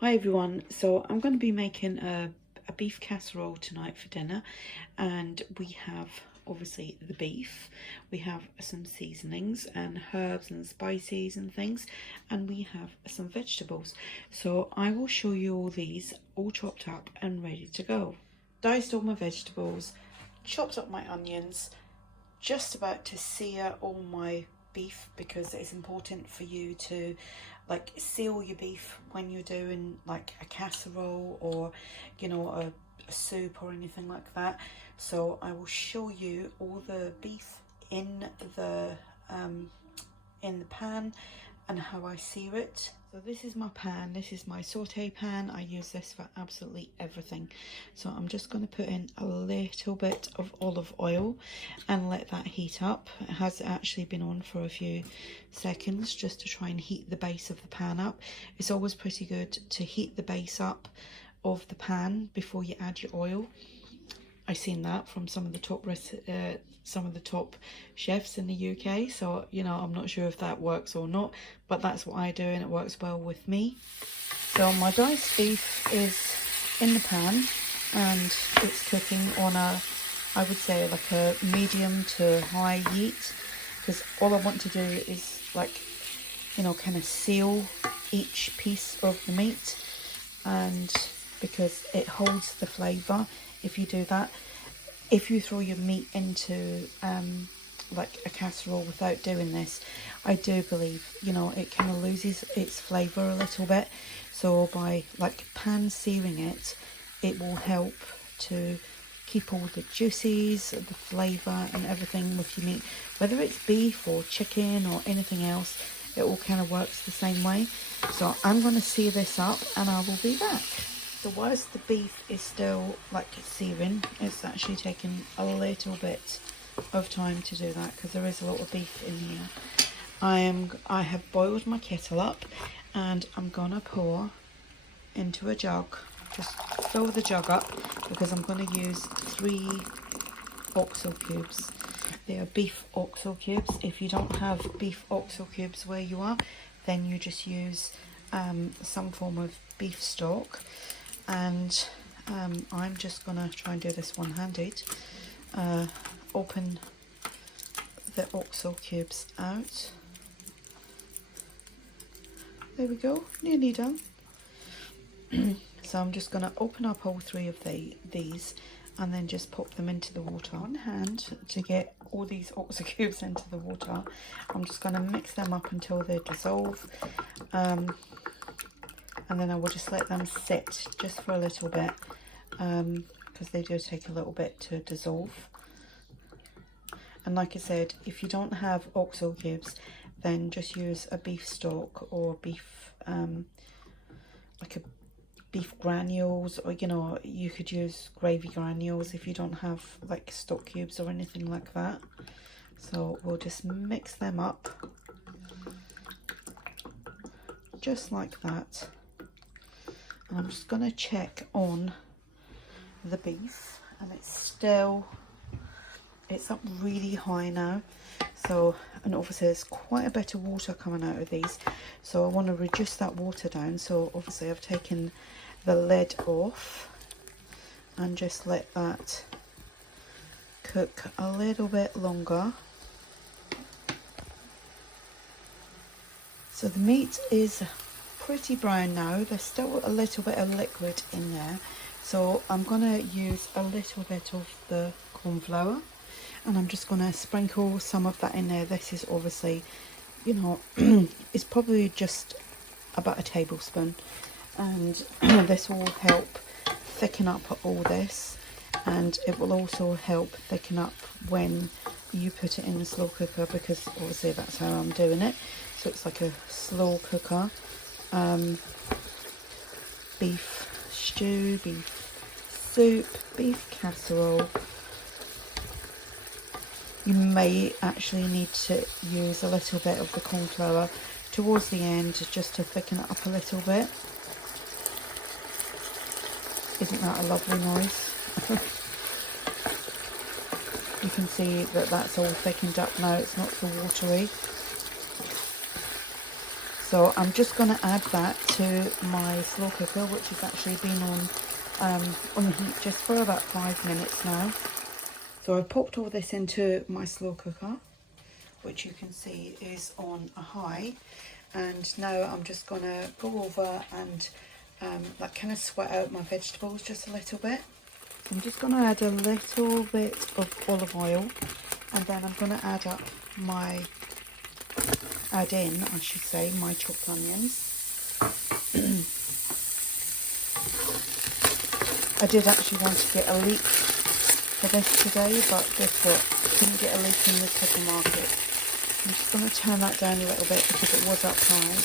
Hi everyone, so I'm going to be making a beef casserole tonight for dinner, and we have obviously the beef, we have some seasonings and herbs and spices and things, and we have some vegetables. So I will show you all these all chopped up and ready to go. Diced all my vegetables, chopped up my onions, just about to sear all my beef because it's important for you to like seal your beef when you're doing like a casserole or a soup or anything like that. So I will show you all the beef in the pan and how I sear it. So this is my pan, this is my saute pan. I use this for absolutely everything. So I'm just going to put in a little bit of olive oil and let that heat up. It has actually been on for a few seconds just to try and heat the base of the pan up. It's always pretty good to heat the base up of the pan before you add your oil. I've seen that from some of the top chefs in the UK, so I'm not sure if that works or not, but that's what I do and it works well with me. So my diced beef is in the pan and it's cooking on I would say like a medium to high heat, because all I want to do is kind of seal each piece of the meat, and because it holds the flavour if you do that. If you throw your meat into like a casserole without doing this, I do believe it kind of loses its flavour a little bit. So by like pan searing it, it will help to keep all the juices, the flavour and everything with your meat. Whether it's beef or chicken or anything else, it all kind of works the same way. So I'm going to sear this up and I will be back. So whilst the beef is still like searing, it's actually taken a little bit of time to do that because there is a lot of beef in here. I have boiled my kettle up and I'm gonna pour into a jug. Just fill the jug up because I'm going to use 3 oxo cubes. They are beef oxo cubes. If you don't have beef oxo cubes where you are, then you just use some form of beef stock. And I'm just gonna try and do this one-handed. Open the oxo cubes out. There we go, nearly done. So I'm just gonna open up all 3 of these and then just pop them into the water. On hand to get all these oxo cubes into the water. I'm just gonna mix them up until they dissolve. And then I will just let them sit just for a little bit because they do take a little bit to dissolve. And like I said, if you don't have oxo cubes, then just use a beef stock or beef, like a beef granules, or you could use gravy granules if you don't have like stock cubes or anything like that. So we'll just mix them up just like that. And I'm just going to check on the beef, and it's up really high now. So, and obviously there's quite a bit of water coming out of these, so I want to reduce that water down. So obviously I've taken the lid off and just let that cook a little bit longer. So the meat is pretty brown now. There's still a little bit of liquid in there, so I'm going to use a little bit of the cornflour and I'm just going to sprinkle some of that in there. This is obviously, it's probably just about a tablespoon, and this will help thicken up all this, and it will also help thicken up when you put it in the slow cooker, because obviously that's how I'm doing it. So it's like a slow cooker. Beef stew, beef soup, beef casserole. You may actually need to use a little bit of the cornflour towards the end just to thicken it up a little bit. Isn't that a lovely noise? You can see that that's all thickened up now, it's not so watery. So I'm just going to add that to my slow cooker, which has actually been on the heat just for about 5 minutes now. So I've popped all this into my slow cooker, which you can see is on a high. And now I'm just going to go over and like kind of sweat out my vegetables just a little bit. So I'm just going to add a little bit of olive oil, and then I'm going to add in, I should say, my chopped onions. I did actually want to get a leek for this today, but guess what? Couldn't get a leek in the supermarket. I'm just going to turn that down a little bit because it was up high.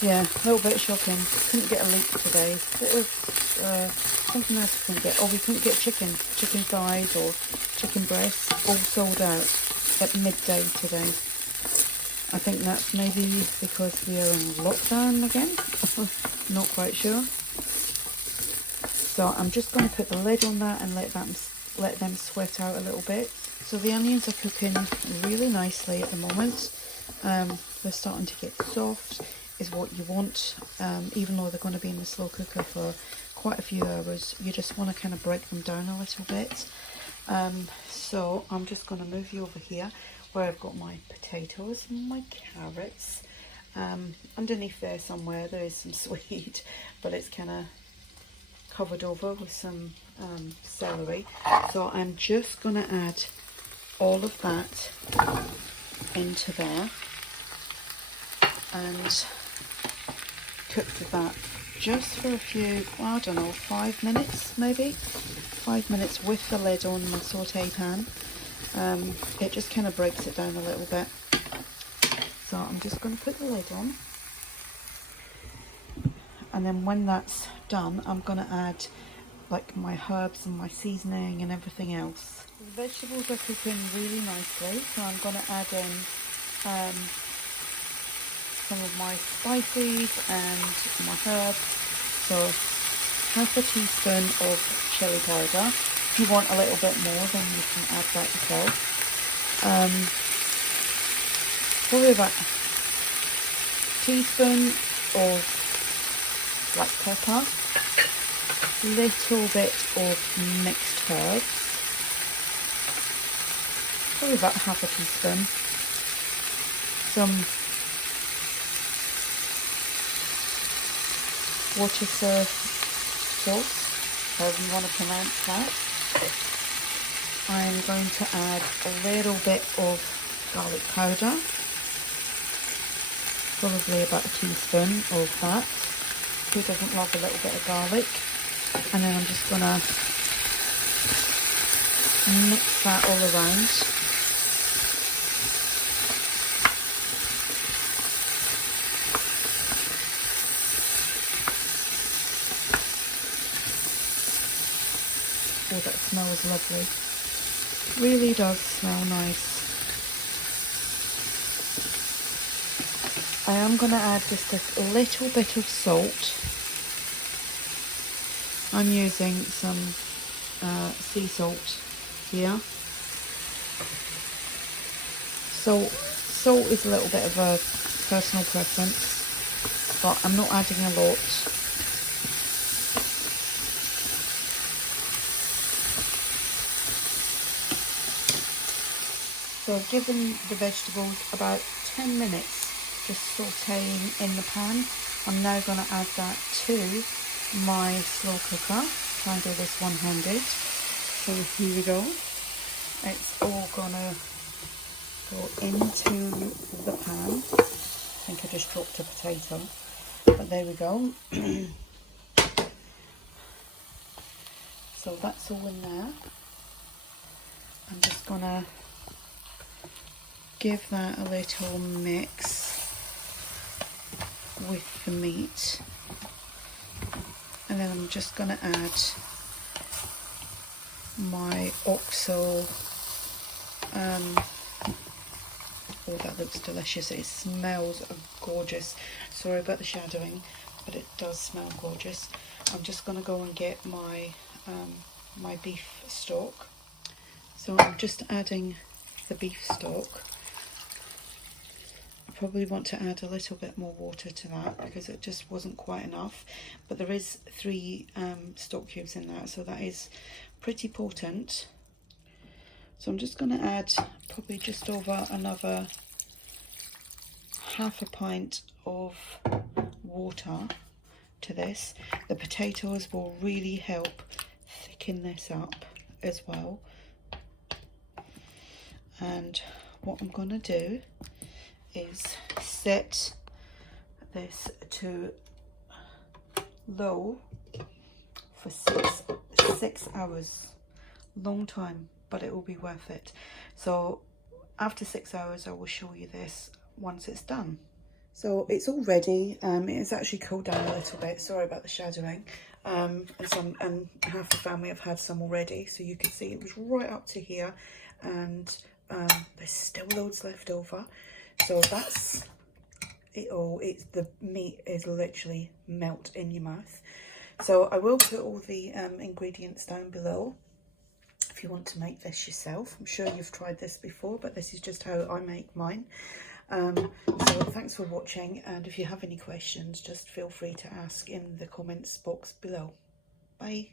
Yeah, a little bit shocking. Couldn't get a leek today. It was something else we couldn't get. Oh, we couldn't get chicken thighs or chicken breasts, all sold out at midday today. I think that's maybe because we are in lockdown again. Not quite sure. So I'm just going to put the lid on that and let them sweat out a little bit. So the onions are cooking really nicely at the moment. They're starting to get soft, is what you want. Even though they're going to be in the slow cooker for quite a few hours, you just want to kind of break them down a little bit. So I'm just going to move you over here where I've got my potatoes and my carrots. Underneath there somewhere there is some swede, but it's kind of covered over with some celery. So I'm just going to add all of that into there and cook that just for a few, I don't know, 5 minutes maybe. 5 minutes with the lid on my saute pan. It just kind of breaks it down a little bit. So I'm just going to put the lid on, and then when that's done I'm going to add like my herbs and my seasoning and everything else. The vegetables are cooking really nicely, so I'm going to add in some of my spices and my herbs. So half a teaspoon of chilli powder. If you want a little bit more, then you can add that yourself. Probably about a teaspoon of black pepper, little bit of mixed herbs, probably about half a teaspoon, some Worcester sauce, however you want to pronounce that. I'm going to add a little bit of garlic powder, probably about a teaspoon of that. Who doesn't love a little bit of garlic? And then I'm just going to mix that all around. Oh, that smells lovely. Really does smell nice. I am going to add just a little bit of salt. I'm using some sea salt here. Salt is a little bit of a personal preference, but I'm not adding a lot. So I've given the vegetables about 10 minutes just sauteing in the pan. I'm now going to add that to my slow cooker. Try and do this one-handed. So here we go. It's all going to go into the pan. I think I just dropped a potato, but there we go. So that's all in there. I'm just going to give that a little mix with the meat, and then I'm just going to add my oxo. Oh, that looks delicious. It smells gorgeous. Sorry about the shadowing, but it does smell gorgeous. I'm just going to go and get my my beef stock. So I'm just adding the beef stock probably want to add a little bit more water to that because it just wasn't quite enough. But there is 3 stock cubes in that, so that is pretty potent. So I'm just going to add probably just over another half a pint of water to this. The potatoes will really help thicken this up as well. And what I'm going to do is set this to low for six hours. Long time, but it will be worth it. So after 6 hours I will show you this once it's done. So it's all ready. It has actually cooled down a little bit. Sorry about the shadowing. And half the family have had some already, so you can see it was right up to here, and there's still loads left over. So that's it all. The meat is literally melt in your mouth. So I will put all the ingredients down below if you want to make this yourself. I'm sure you've tried this before, but this is just how I make mine. So thanks for watching, and if you have any questions, just feel free to ask in the comments box below. Bye.